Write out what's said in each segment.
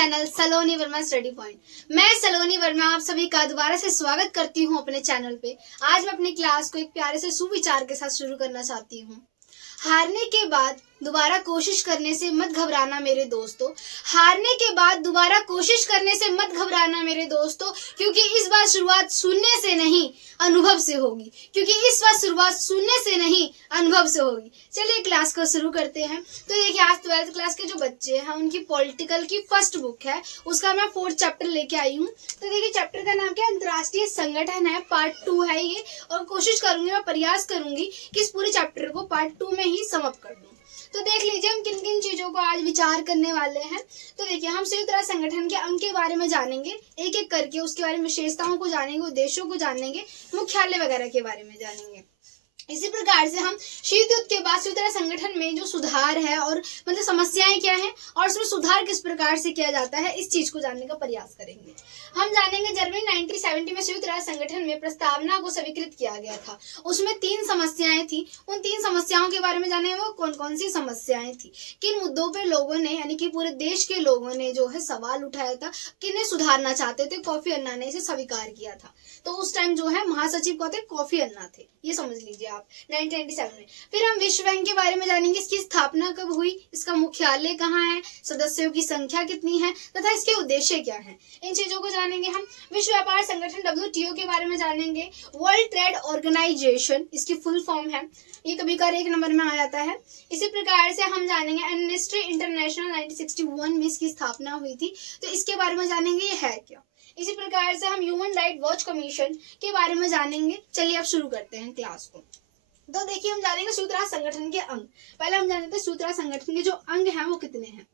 Channel सलोनी Verma study point. मैं सलोनी वर्मा आप सभी का दोबारा से स्वागत करती हूं अपने चैनल पे। आज मैं अपनी क्लास को एक प्यारे से सुविचार के साथ शुरू करना चाहती हूं। हारने के बाद दोबारा कोशिश करने से मत घबराना मेरे दोस्तों। हारने के बाद दोबारा कोशिश करने से मत घबराना मेरे दोस्तों, क्योंकि इस बार शुरुआत सुनने से नहीं अनुभव से होगी। चलिए क्लास को शुरू करते हैं। तो देखिए, आज 12th क्लास के जो बच्चे हैं उनकी पॉलिटिकल की फर्स्ट बुक है, उसका मैं 4th चैप्टर लेके आई हूँ। तो देखिए, चैप्टर का नाम क्या है, अंतर्राष्ट्रीय संगठन है, पार्ट 2 है ये। और कोशिश करूंगी, मैं प्रयास करूंगी कि इस पूरे चैप्टर को पार्ट 2 में ही समाप्त कर दूं। तो देख लीजिए हम किन किन चीजों को आज विचार करने वाले हैं। तो देखिए, हम संयुक्त राष्ट्र संगठन के अंग के बारे में जानेंगे, एक एक करके उसके बारे में विशेषताओं को जानेंगे, उद्देश्यों को जानेंगे, मुख्यालय वगैरह के बारे में जानेंगे। इसी प्रकार से हम शीत युद्ध के बाद संयुक्त राष्ट्र संगठन में जो सुधार है और मतलब समस्याएं क्या हैं और उसमें सुधार किस प्रकार से किया जाता है, इस चीज को जानने का प्रयास करेंगे। हम जानेंगे जनवरी 1970 में संयुक्त राष्ट्र संगठन में प्रस्तावना को स्वीकृत किया गया था। उसमें 3 समस्याएं थी। उन 3 समस्याओं के बारे में जानेंगे, वो कौन कौन सी समस्याएं थी, किन मुद्दों पर लोगों ने यानी कि पूरे देश के लोगों ने जो है सवाल उठाया था, किन्हें सुधारना चाहते थे। कोफी अन्ना ने इसे स्वीकार किया था। तो उस टाइम जो है महासचिव कौन थे, कोफी अन्ना थे, ये समझ लीजिए आप 1997 में। फिर हम विश्व बैंक के बारे में जानेंगे, इसकी स्थापना कब हुई, इसका मुख्यालय कहाँ है, सदस्यों की संख्या कितनी है तथा इसके उद्देश्य क्या हैं, इन चीजों को जानेंगे। हम विश्व व्यापार संगठन WTO के बारे में जानेंगे, वर्ल्ड ट्रेड ऑर्गेनाइजेशन इसकी फुल फॉर्म है, ये कभी कभार 1 नंबर में आ जाता है। इसी प्रकार से हम जानेंगे एमनेस्टी इंटरनेशनल 1961 में इसकी स्थापना हुई थी, तो इसके बारे में जानेंगे ये है क्या। इसी प्रकार से हम ह्यूमन राइट वॉच कमीशन के बारे में जानेंगे। चलिए अब शुरू करते हैं क्लास को। तो देखिए, हम जानेंगे संयुक्त राष्ट्र संगठन के अंग। पहले हम जानते हैं संयुक्त राष्ट्र संगठन के जो अंग हैं वो कितने हैं।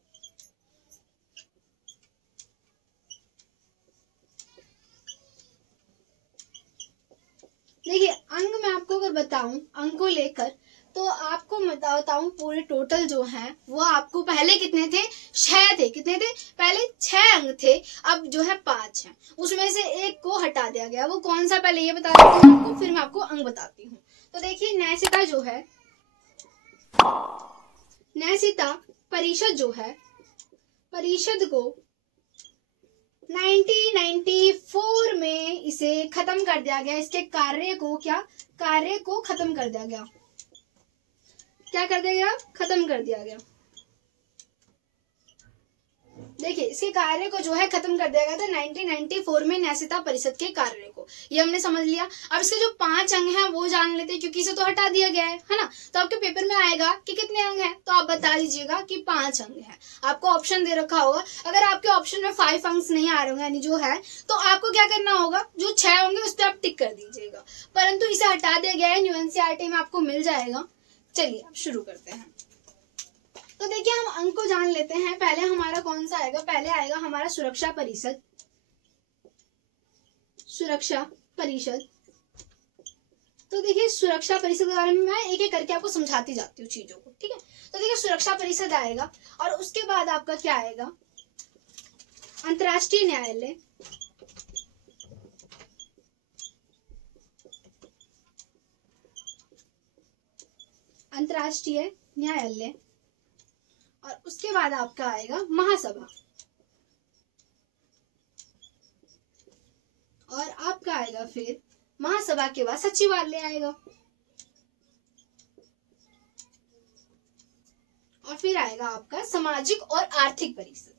देखिए, अंग मैं आपको अगर बताऊं अंग को लेकर, तो आपको बताऊं पूरे टोटल जो हैं वो आपको पहले कितने थे, 6 थे। कितने थे, पहले 6 अंग थे, अब जो है 5 हैं। उसमें से एक को हटा दिया गया, वो कौन सा पहले ये बता देती हूँ आपको, फिर मैं आपको अंग बताती हूँ। तो देखिए, न्यायिका जो है, न्यायिका परिषद जो है, परिषद को 1994 में इसे खत्म कर दिया गया। इसके कार्य को खत्म कर दिया गया। क्या कर दिया गया, खत्म कर दिया गया। देखिए, इसके कार्य को जो है खत्म कर दिया गया था 1994 में न्यायिका परिषद के कार्य को, ये हमने समझ लिया। अब इसके जो 5 अंग हैं वो जान लेते हैं, क्योंकि इसे तो हटा दिया गया है ना। तो आपके पेपर में आएगा कि कितने अंग हैं, तो आप बता दीजिएगा कि 5 अंग हैं। आपको ऑप्शन दे रखा होगा, अगर आपके ऑप्शन में 5 अंग नहीं आ रहे होंगे यानी जो है, तो आपको क्या करना होगा, जो 6 होंगे उस पर आप टिक कर दीजिएगा। परंतु इसे हटा दिया गया है, UNCERT में आपको मिल जाएगा। चलिए अब शुरू करते हैं। तो देखिए, हम अंक को जान लेते हैं। पहले हमारा कौन सा आएगा, पहले आएगा हमारा सुरक्षा परिषद। सुरक्षा परिषद। तो देखिए, सुरक्षा परिषद के बारे में मैं एक एक करके आपको समझाती जाती हूँ चीजों को, ठीक है। तो देखिए, सुरक्षा परिषद आएगा और उसके बाद आपका क्या आएगा, अंतर्राष्ट्रीय न्यायालय। अंतर्राष्ट्रीय न्यायालय। और उसके बाद आपका आएगा महासभा। और आपका आएगा फिर महासभा के बाद सचिवालय आएगा। और फिर आएगा आपका सामाजिक और आर्थिक परिषद।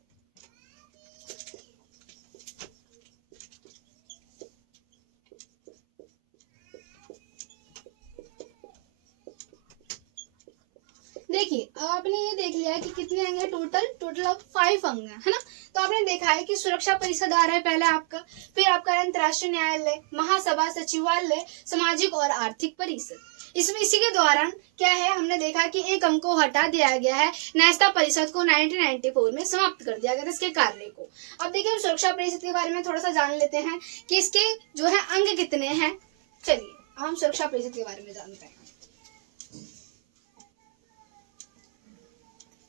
देखिए, अब आपने ये देख लिया है कि कितने अंग हैं, टोटल अब 5 अंग हैं, है ना। तो आपने देखा है कि सुरक्षा परिषद आ रहा है पहले आपका, फिर आपका अंतर्राष्ट्रीय न्यायालय, महासभा, सचिवालय, सामाजिक और आर्थिक परिषद। इसमें इसी के दौरान क्या है, हमने देखा कि एक अंग को हटा दिया गया है, न्यायिका परिषद को 1994 में समाप्त कर दिया गया था इसके कार्य को। अब देखिए, हम सुरक्षा परिषद के बारे में थोड़ा सा जान लेते हैं कि इसके जो है अंग कितने हैं। चलिए हम सुरक्षा परिषद के बारे में जानते हैं।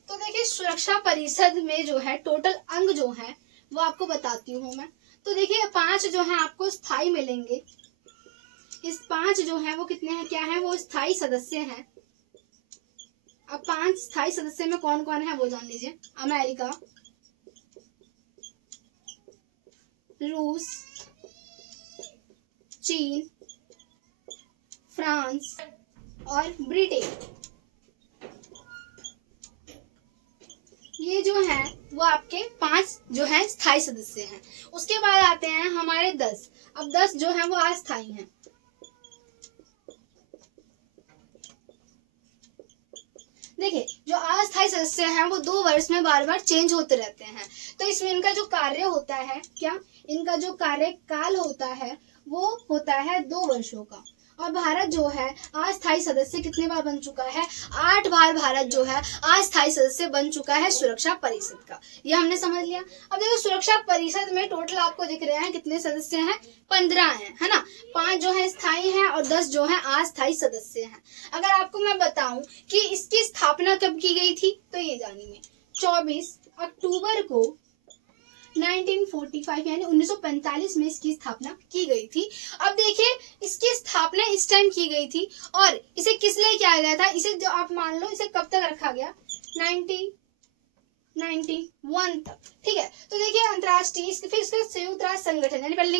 तो देखिए, सुरक्षा परिषद में जो है टोटल अंग जो है वो आपको बताती हूँ मैं। तो देखिए, 5 जो है आपको स्थायी मिलेंगे। इस 5 जो है वो कितने हैं, क्या है, वो स्थायी सदस्य हैं। अब 5 स्थायी सदस्य में कौन कौन है वो जान लीजिए। अमेरिका, रूस, चीन, फ्रांस और ब्रिटेन, ये जो है वो आपके 5 जो है स्थायी सदस्य हैं। उसके बाद आते हैं हमारे 10। अब 10 जो है वो अस्थायी हैं। देखिए, जो अस्थायी सदस्य हैं वो 2 वर्ष में बार बार चेंज होते रहते हैं। तो इसमें इनका जो कार्य होता है, क्या इनका जो कार्यकाल होता है वो होता है 2 वर्षों का। और भारत जो है अस्थायी सदस्य कितने बार बन चुका है? 8 बार भारत जो है अस्थायी सदस्य बन चुका है सुरक्षा परिषद का। ये हमने समझ लिया। अब देखो, सुरक्षा परिषद में टोटल आपको दिख रहे हैं कितने सदस्य हैं? 15 हैं, है ना। 5 जो है स्थायी हैं और 10 जो है अस्थायी सदस्य हैं। अगर आपको मैं बताऊं कि इसकी स्थापना कब की गई थी, तो ये जानिए। 24 अक्टूबर को 1945 यानी 1945 में इसकी स्थापना की गई थी। अब देखिए, इसकी स्थापना इस टाइम की गई थी और इसे किस लिए किया गया था? इसे जो आप मान लो, इसे कब तक रखा गया? 1991 तक, ठीक है। तो देखिए, अंतर्राष्ट्रीय फिर इसका संयुक्त राष्ट्र संगठन यानी पहले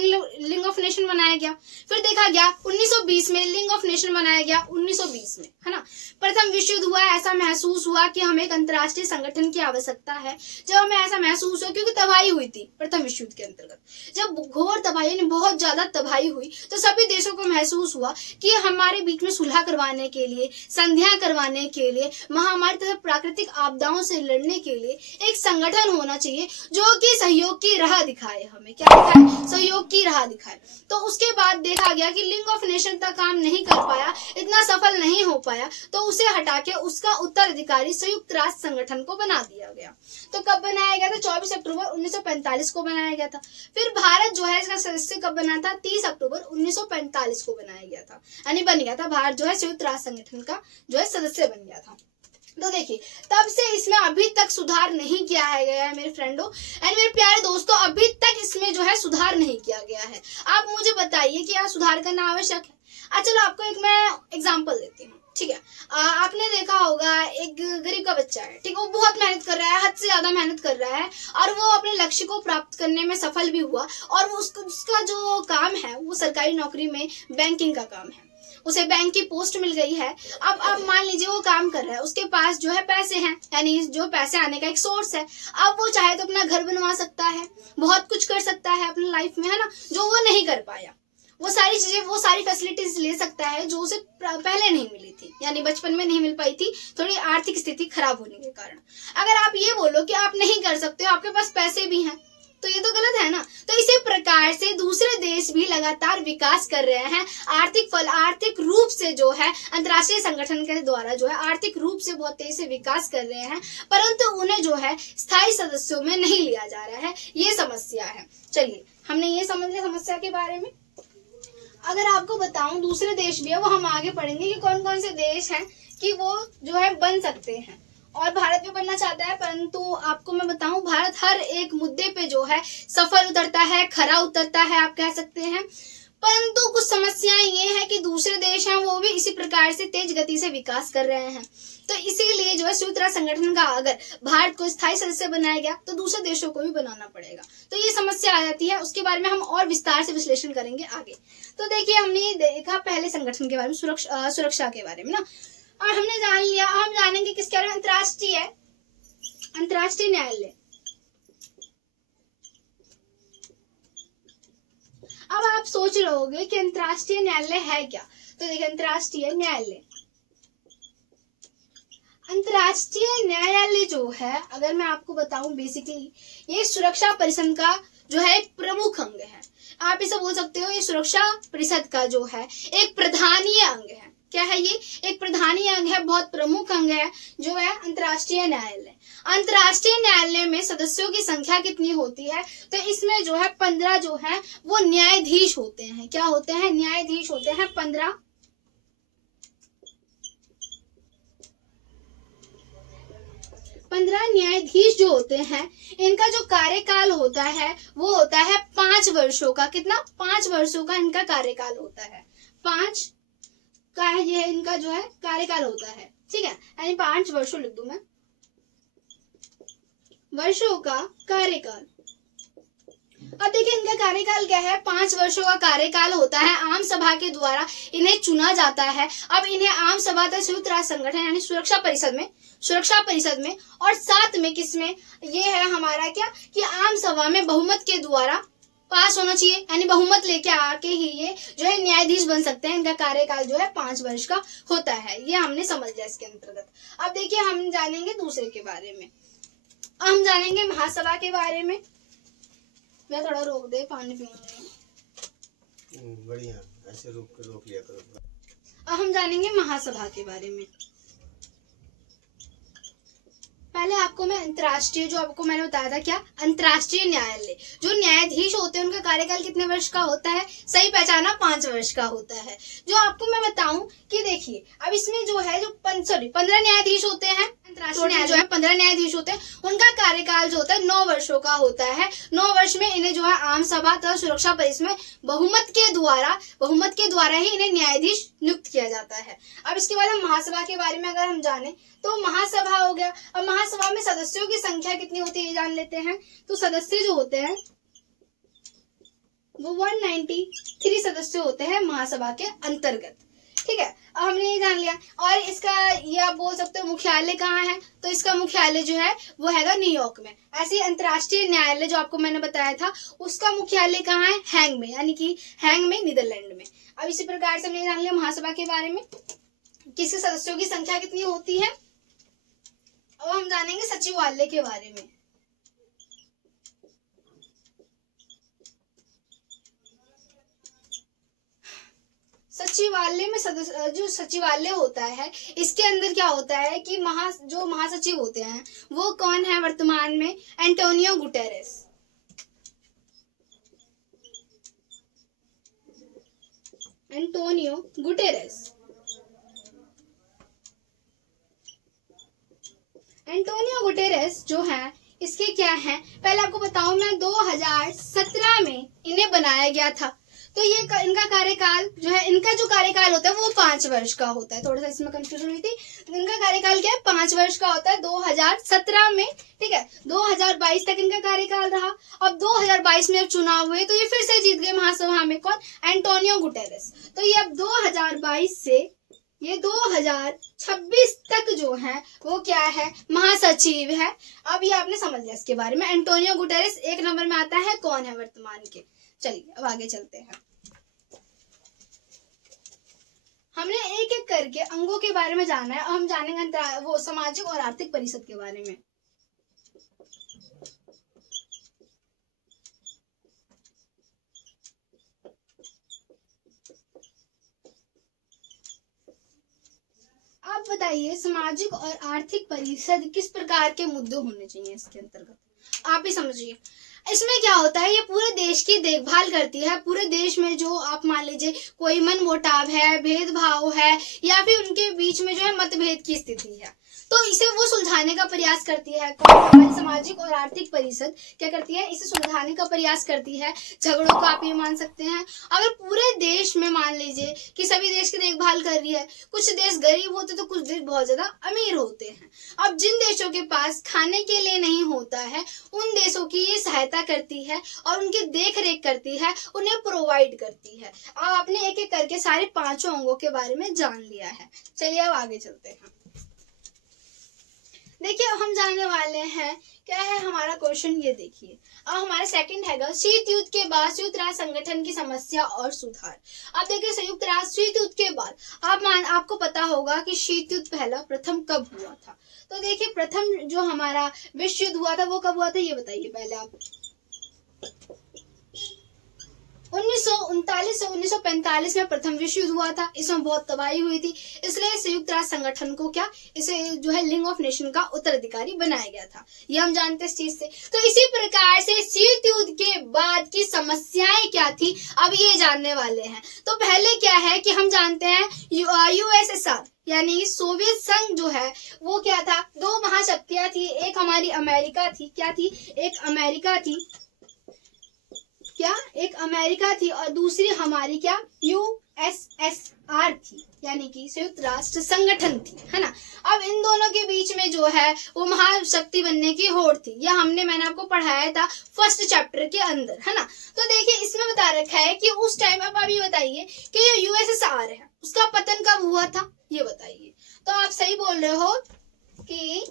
लिंग ऑफ नेशन बनाया गया, फिर देखा गया 1920 में लिंग ऑफ नेशन बनाया गया, 1920 में, है ना। प्रथम विश्व युद्ध हुआ, ऐसा महसूस हुआ कि हमें एक अंतर्राष्ट्रीय संगठन की आवश्यकता है। जब हमें ऐसा महसूस हुआ, क्योंकि तबाही हुई थी प्रथम विश्व युद्ध के अंतर्गत, जब घोर तबाही यानी बहुत ज्यादा तबाही हुई, तो सभी देशों को महसूस हुआ कि हमारे बीच में सुलह करवाने के लिए, संधियां करवाने के लिए, महामारी तथा प्राकृतिक आपदाओं से लड़ने के लिए एक संगठन होना चाहिए जो कि सहयोग की राह दिखाए। हमें क्या दिखाए? सहयोग की राह दिखाए। तो उसके बाद देखा गया कि लिंग ऑफ नेशन तक काम नहीं कर पाया, इतना सफल नहीं हो पाया, तो उसे हटा के उसका उत्तराधिकारी संयुक्त राष्ट्र संगठन को बना दिया गया। तो कब बनाया गया था? 24 अक्टूबर 1945 को बनाया गया था। फिर भारत जो है इसका सदस्य कब बना था? 30 अक्टूबर 1945 को बनाया गया था, यानी बन गया था भारत जो है संयुक्त राष्ट्र संगठन का जो है सदस्य बन गया था। तो देखिए, तब से इसमें अभी तक सुधार नहीं किया है गया है मेरे फ्रेंडों एंड मेरे प्यारे दोस्तों, अभी तक इसमें जो है सुधार नहीं किया गया है। आप मुझे बताइए कि यहाँ सुधार करना आवश्यक है? चलो आपको एक मैं एग्जांपल देती हूँ, ठीक है। आपने देखा होगा एक गरीब का बच्चा है, ठीक है, वो बहुत मेहनत कर रहा है, हद से ज्यादा मेहनत कर रहा है और वो अपने लक्ष्य को प्राप्त करने में सफल भी हुआ और वो उसका जो काम है वो सरकारी नौकरी में बैंकिंग का काम है, उसे बैंक की पोस्ट मिल गई है। अब मान लीजिए वो काम कर रहा है, उसके पास जो है पैसे हैं, यानी जो पैसे आने का एक सोर्स है। अब वो चाहे तो अपना घर बनवा सकता है, बहुत कुछ कर सकता है अपनी लाइफ में, है ना, जो वो नहीं कर पाया। वो सारी चीजें, वो सारी फैसिलिटीज ले सकता है जो उसे पहले नहीं मिली थी, यानी बचपन में नहीं मिल पाई थी, थोड़ी आर्थिक स्थिति खराब होने के कारण। अगर आप ये बोलो कि आप नहीं कर सकते हो, आपके पास पैसे भी हैं, तो ये तो गलत है ना। तो इसी प्रकार से दूसरे देश भी लगातार विकास कर रहे हैं, आर्थिक रूप से जो है अंतर्राष्ट्रीय संगठन के द्वारा जो है आर्थिक रूप से बहुत तेजी से विकास कर रहे हैं, परंतु उन्हें जो है स्थायी सदस्यों में नहीं लिया जा रहा है। ये समस्या है। चलिए, हमने ये समझ लिया समस्या के बारे में। अगर आपको बताऊं दूसरे देश भी है, वो हम आगे पढ़ेंगे कि कौन कौन से देश हैं कि वो जो है बन सकते हैं, और भारत भी बनना चाहता है। परंतु आपको मैं बताऊं, भारत हर एक मुद्दे पे जो है सफल उतरता है, खरा उतरता है, आप कह सकते हैं। परंतु कुछ समस्याएं ये है कि दूसरे देश हैं वो भी इसी प्रकार से तेज गति से विकास कर रहे हैं। तो इसीलिए जो है संयुक्त राष्ट्र संगठन का अगर भारत को स्थायी सदस्य बनाया गया तो दूसरे देशों को भी बनाना पड़ेगा। तो ये समस्या आ जाती है, उसके बारे में हम और विस्तार से विश्लेषण करेंगे आगे। तो देखिए, हमने देखा पहले संगठन के बारे में, सुरक्षा के बारे में ना, और हमने जान लिया। हम जानेंगे किसके बारे में? अंतर्राष्ट्रीय न्यायालय। अब आप सोच रहे होंगे कि अंतर्राष्ट्रीय न्यायालय है क्या? तो देखिए, अंतर्राष्ट्रीय न्यायालय जो है, अगर मैं आपको बताऊं, बेसिकली ये सुरक्षा परिषद का जो है एक प्रमुख अंग है। आप इसे बोल सकते हो, ये सुरक्षा परिषद का जो है एक प्रधानीय अंग है। क्या है ये? एक प्रधानीय अंग है, बहुत प्रमुख अंग है जो है अंतर्राष्ट्रीय न्यायालय। अंतर्राष्ट्रीय न्यायालय में सदस्यों की संख्या कितनी होती है? तो इसमें जो है 15 जो है वो न्यायाधीश होते हैं। क्या होते हैं? न्यायाधीश होते हैं 15 न्यायाधीश जो होते हैं, इनका जो कार्यकाल होता है वो होता है 5 वर्षों का। कितना? 5 वर्षों का इनका कार्यकाल होता है। 5 का है ये इनका जो है कार्यकाल होता है, ठीक है, यानी 5 वर्षों लिख दूं मैं, वर्षों का कार्यकाल। अब देखिए इनका कार्यकाल क्या है, 5 वर्षों का कार्यकाल होता है। आम सभा के द्वारा इन्हें चुना जाता है। अब इन्हें आम सभा तथा संयुक्त राष्ट्र संगठन यानी सुरक्षा परिषद में और साथ में किसमें, ये है हमारा क्या कि आम सभा में बहुमत के द्वारा पास होना चाहिए, यानी बहुमत लेके आके ही ये जो है न्यायाधीश बन सकते हैं। इनका कार्यकाल जो है 5 वर्ष का होता है, ये हमने समझ लिया इसके अंतर्गत। अब देखिए हम जानेंगे दूसरे के बारे में, हम जानेंगे महासभा के बारे में। मैं थोड़ा रोक दे, पानी पीऊंगी। बढ़िया, ऐसे रोक लिया करो। अब हम जानेंगे महासभा के बारे में। पहले आपको मैं अंतर्राष्ट्रीय, जो आपको मैंने बताया था क्या, अंतर्राष्ट्रीय न्यायालय, जो न्यायाधीश होते हैं उनका कार्यकाल कितने वर्ष का होता है, सही पहचाना, 5 वर्ष का होता है। जो आपको मैं बताऊं कि देखिए अब इसमें जो है जो 15 न्यायाधीश होते हैं, अंतर्राष्ट्रीय जो है 15 न्यायाधीश होते हैं, उनका कार्यकाल जो होता है 9 वर्षों का होता है। 9 वर्ष में इन्हें जो है आम सभा तथा सुरक्षा परिषद में बहुमत के द्वारा ही इन्हें न्यायाधीश नियुक्त किया जाता है। अब इसके बाद हम महासभा के बारे में अगर हम जाने तो महासभा हो गया। अब महासभा में सदस्यों की संख्या कितनी होती है ये जान लेते हैं। तो सदस्य जो होते हैं वो 193 सदस्य होते हैं महासभा के अंतर्गत। ठीक है, अब हमने ये जान लिया। और इसका ये आप बोल सकते हो मुख्यालय कहाँ है, तो इसका मुख्यालय जो है वो हैगा न्यूयॉर्क में। ऐसे अंतर्राष्ट्रीय न्यायालय जो आपको मैंने बताया था उसका मुख्यालय कहाँ है, हैंग में, यानी कि हैंग में, नीदरलैंड में। अब इसी प्रकार से हमने जान लिया महासभा के बारे में, किसके सदस्यों की संख्या कितनी होती है। अब हम जानेंगे सचिवालय के बारे में। सचिवालय में जो सचिवालय होता है इसके अंदर क्या होता है कि जो महासचिव होते हैं वो कौन है वर्तमान में, एंटोनियो गुटेरेस। एंटोनियो गुटेरेस जो है इसके क्या है, पहले आपको बताऊं मैं, 2017 में इन्हें बनाया गया था। तो ये इनका कार्यकाल जो है, इनका जो कार्यकाल होता है वो 5 वर्ष का होता है। थोड़ा सा इसमें कंफ्यूजन हुई थी। इनका कार्यकाल क्या है, 5 वर्ष का होता है 2017 में। ठीक है, 2022 तक इनका कार्यकाल रहा। अब 2022 में चुनाव हुए तो ये फिर से जीत गए महासभा में, कौन, एंटोनियो गुटेरेस। तो ये अब 2022 से ये 2026 तक जो है वो क्या है, महासचिव है। अब ये आपने समझ लिया इसके बारे में। एंटोनियो गुटेरेस 1 नंबर में आता है, कौन है वर्तमान के। चलिए अब आगे चलते हैं। हमने एक एक करके अंगों के बारे में जाना है। अब हम जानेंगे वो सामाजिक और आर्थिक परिषद के बारे में। आप बताइए सामाजिक और आर्थिक परिषद किस प्रकार के मुद्दे होने चाहिए इसके अंतर्गत, आप ही समझिए। इसमें क्या होता है, ये पूरे देश की देखभाल करती है। पूरे देश में जो आप मान लीजिए कोई मनमुटाव है, भेदभाव है, या फिर उनके बीच में जो है मतभेद की स्थिति है, तो इसे वो सुलझाने का प्रयास करती है। हमारी सामाजिक और आर्थिक परिषद क्या करती है, इसे सुलझाने का प्रयास करती है। झगड़ों को आप ये मान सकते हैं। अगर पूरे देश में मान लीजिए कि सभी देश की देखभाल कर रही है, कुछ देश गरीब होते तो कुछ देश बहुत ज्यादा अमीर होते हैं। अब जिन देशों के पास खाने के लिए नहीं होता है उन देशों की ये सहायता करती है और उनकी देख रेख करती है, उन्हें प्रोवाइड करती है। अब आपने एक एक करके सारे 5 अंगों के बारे में जान लिया है। चलिए अब आगे चलते हैं। देखिए हम जानने वाले हैं क्या है हमारा क्वेश्चन, ये देखिए। अब हमारा सेकंड हैगा शीत युद्ध के बाद संयुक्त राष्ट्र संगठन की समस्या और सुधार। अब देखिए संयुक्त राष्ट्र शीत युद्ध के बाद आपको पता होगा कि शीत युद्ध प्रथम कब हुआ था। तो देखिए प्रथम जो हमारा विश्व युद्ध हुआ था वो कब हुआ था ये बताइए पहले आप। 1939 से 1945 में प्रथम विश्व युद्ध हुआ था। इसमें बहुत तबाही हुई थी, इसलिए संयुक्त राष्ट्र संगठन को इसे जो है लीग ऑफ नेशन का उत्तराधिकारी बनाया गया था। ये हम जानते हैं इस चीज से। तो इसी प्रकार से शीत युद्ध के बाद की समस्याएं क्या थी अब ये जानने वाले हैं। तो पहले क्या है कि हम जानते हैं यूएसएसआर यानी सोवियत संघ जो है वो क्या था, 2 महाशक्तियां थी। एक हमारी अमेरिका थी, क्या थी, एक अमेरिका थी और दूसरी हमारी यूएसएसआर थी, यानी कि संयुक्त राष्ट्र संगठन थी, है ना। अब इन दोनों के बीच में जो है वो महाशक्ति बनने की होड़ थी। यह मैंने आपको पढ़ाया था फर्स्ट चैप्टर के अंदर, है ना। तो देखिए इसमें बता रखा है कि उस टाइम, अब आप ये बताइए कि जो यूएसएसआर है उसका पतन कब हुआ था, ये बताइए। तो आप सही बोल रहे हो कि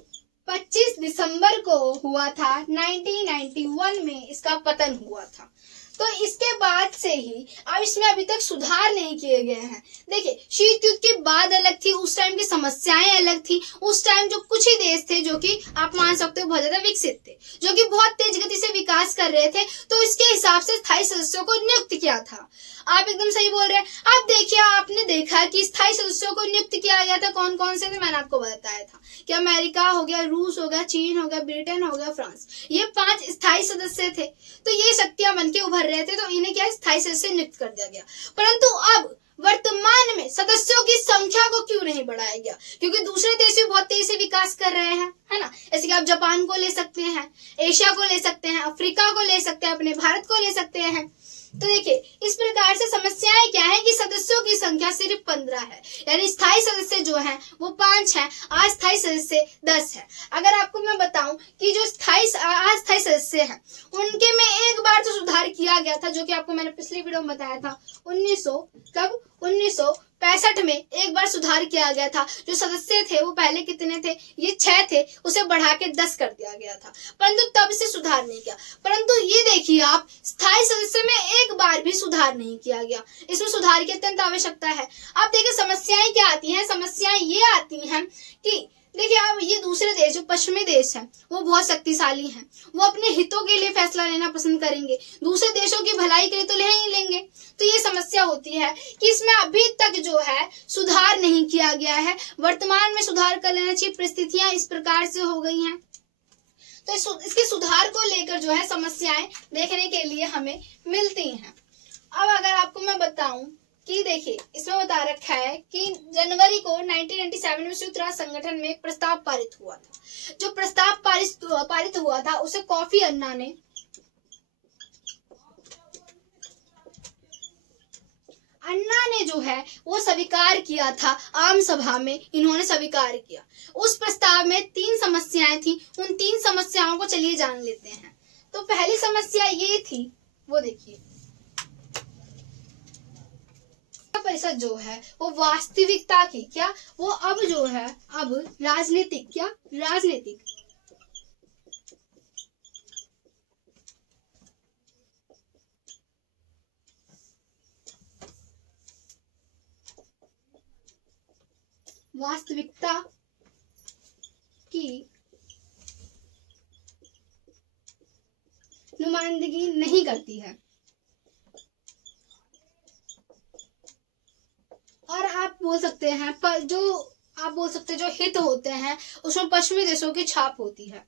25 दिसंबर को हुआ था, 1991 में इसका पतन हुआ था। तो इसके बाद से ही अब इसमें अभी तक सुधार नहीं किए गए हैं। देखिए शीत युद्ध के बाद अलग थी, उस टाइम की समस्याएं अलग थी। उस टाइम जो कुछ ही देश थे जो कि आप मान सकते हो बहुत ज्यादा विकसित थे, जो कि बहुत तेज गति से विकास कर रहे थे, तो इसके हिसाब से स्थायी सदस्यों को नियुक्त किया था। आप एकदम सही बोल रहे हैं। अब देखिए आपने देखा कि स्थायी सदस्यों को नियुक्त किया गया था, कौन कौन से थे, मैंने आपको बताया था कि अमेरिका हो गया, रूस हो गया, चीन हो गया, ब्रिटेन हो गया, फ्रांस, ये 5 स्थायी सदस्य थे। तो ये शक्तियां बन के उभर रहे थे, तो इन्हें क्या स्थायी सदस्य नियुक्त कर दिया गया। परंतु अब वर्तमान में सदस्यों की संख्या को क्यों नहीं बढ़ाया गया, क्योंकि दूसरे देश भी बहुत तेजी से विकास कर रहे हैं, है ना। जैसे कि आप जापान को ले सकते हैं, एशिया को ले सकते हैं, अफ्रीका को ले सकते हैं, अपने भारत को ले सकते हैं। तो देखिए इस प्रकार से समस्याएं क्या है कि सदस्यों की संख्या सिर्फ 15 है, यानी स्थायी सदस्य जो हैं वो 5 हैं, अस्थायी सदस्य 10 है। अगर आपको मैं बताऊं कि जो अस्थायी सदस्य हैं उनके में एक बार तो सुधार किया गया था, जो कि आपको मैंने पिछली वीडियो में बताया था। 1965 में एक बार सुधार किया गया था। जो सदस्य थे वो पहले कितने थे, ये 6 थे, उसे बढ़ा के 10 कर दिया गया था, परंतु तब से सुधार नहीं किया। परंतु ये देखिए आप, स्थायी सदस्य में एक बार भी सुधार नहीं किया गया। इसमें सुधार की अत्यंत आवश्यकता है। अब देखिए समस्याएं क्या आती हैं, समस्याएं ये आती हैं कि देखिए आप, ये दूसरे देश जो पश्चिमी देश हैं वो बहुत शक्तिशाली हैं, वो अपने हितों के लिए फैसला लेना पसंद करेंगे, दूसरे देशों की भलाई के लिए तो ले ही लेंगे। तो ये समस्या होती है कि इसमें अभी तक जो है सुधार नहीं किया गया है। वर्तमान में सुधार कर लेना चाहिए, परिस्थितियां इस प्रकार से हो गई हैं। तो इसके सुधार को लेकर जो है समस्याएं देखने के लिए हमें मिलती हैं। अब अगर आपको मैं बताऊं कि देखिए इसमें बता रखा है कि जनवरी को 1997 में संयुक्त राष्ट्र संगठन में एक प्रस्ताव पारित हुआ था। जो प्रस्ताव पारित हुआ था उसे कोफी अन्ना ने जो है वो स्वीकार किया था। आम सभा में इन्होंने स्वीकार किया। उस प्रस्ताव में 3 समस्याएं थी, उन 3 समस्याओं को चलिए जान लेते हैं। तो पहली समस्या ये थी, वो देखिए, परिषद जो है वो वास्तविकता की क्या, वो अब जो है अब राजनीतिक वास्तविकता की नुमाइंदगी नहीं करती है। और आप बोल सकते हैं जो हित होते हैं उसमें पश्चिमी देशों की छाप होती है।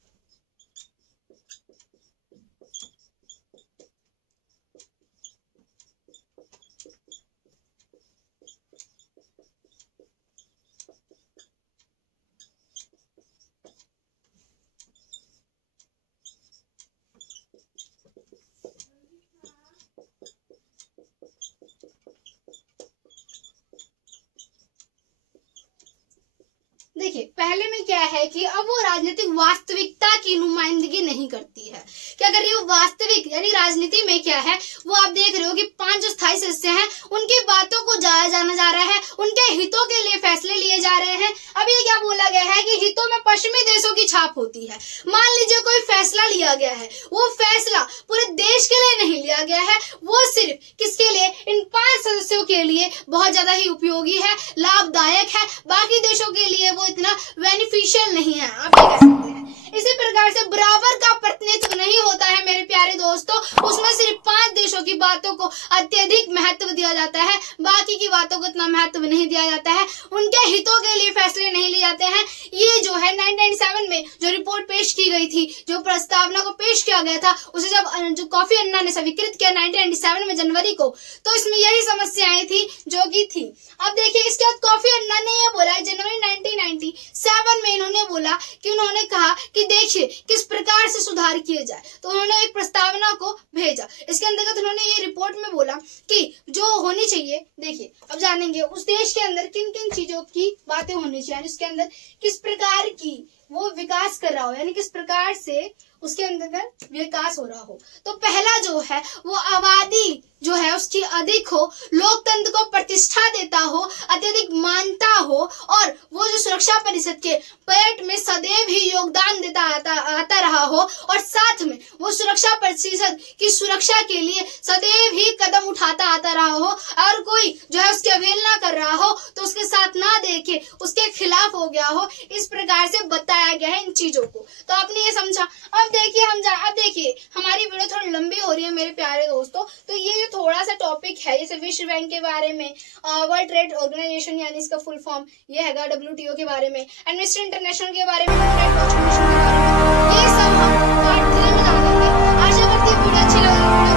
देखिए पहले में क्या है कि अब वो राजनीतिक वास्तविकता की नुमाइंदगी नहीं करती है। क्या कर रही है वास्तविक, यानी राजनीति में क्या है वो आप देख रहे हो कि 5 जो स्थायी सदस्य हैं उनकी बातों को जाना जा रहा है, उनके हितों के लिए फैसले लिए जा रहे हैं। अब ये क्या बोला गया है कि हितों में पश्चिमी देशों की छाप होती है। मान लीजिए कोई फैसला लिया गया है, वो फैसला पूरे देश के लिए नहीं लिया गया है, वो सिर्फ किसके लिए, इन 5 सदस्यों के लिए बहुत ज्यादा ही उपयोगी है, लाभदायक है, बाकी देशों के लिए वो इतना बेनिफिशियल नहीं है, आप ये कह सकते हैं। इसी प्रकार से बराबर का प्रतिनिधित्व नहीं होता है मेरे प्यारे दोस्तों, उसमें सिर्फ 5 देशों की बातों को अत्यधिक महत्व दिया जाता है, बाकी की बातों को इतना महत्व नहीं दिया जाता है, उनके हितों के लिए फैसले नहीं लिए जाते हैं। ये जो है 1997 में जो रिपोर्ट पेश की गई थी, जो प्रस्तावना को पेश किया गया था, उसे जब कोफी अन्ना ने स्वीकृत किया 1997 में जनवरी को, तो इसमें यही समस्याएं थी जो की थी। अब देखिए इसके बाद कोफी अन्ना ने यह बोला, जनवरी 1997 में इन्होंने बोला कि उन्होंने कहा कि देखिए किस प्रकार से सुधार किए जाए, तो उन्होंने एक प्रस्तावना को भेजा। इसके अंतर्गत उन्होंने ये रिपोर्ट में बोला कि जो होनी चाहिए, देखिए अब जानेंगे चाहिए, उस देश के अंदर किन किन चीजों की बातें होनी चाहिए, उसके अंदर किस प्रकार की वो विकास कर रहा हो, यानी किस प्रकार से उसके अंदर विकास हो रहा हो। तो पहला जो है वो आबादी जो है उसकी अधिक हो, लोकतंत्र को प्रतिष्ठा देता हो, अत्यधिक मानता हो, और वो जो सुरक्षा परिषद के परेड में सदैव ही योगदान देता आता रहा हो, और साथ में वो सुरक्षा परिषद की सुरक्षा के लिए सदैव ही कदम उठाता आता रहा हो, और कोई जो है उसकी अवहेलना कर रहा हो तो उसके साथ ना देखे उसके खिलाफ हो गया हो। इस प्रकार से बताया गया है इन चीजों को। तो आपने ये समझा। अब देखिए हमारी वीडियो थोड़ी लंबी हो रही है मेरे प्यारे दोस्तों, तो ये जो थोड़ा सा टॉपिक है, जैसे विश्व बैंक के बारे में, वर्ल्ड ट्रेड ऑर्गेनाइजेशन यानी इसका फुल फॉर्म ये हैगा, WTO के बारे में, एमनेस्टी इंटरनेशनल के बारे में, ह्यूमन राइट्स वॉच कमीशन के बारे में, ये सब हम पार्ट 3 में जानेंगे। आशा करती हूँ वीडियो अच्छी लगी।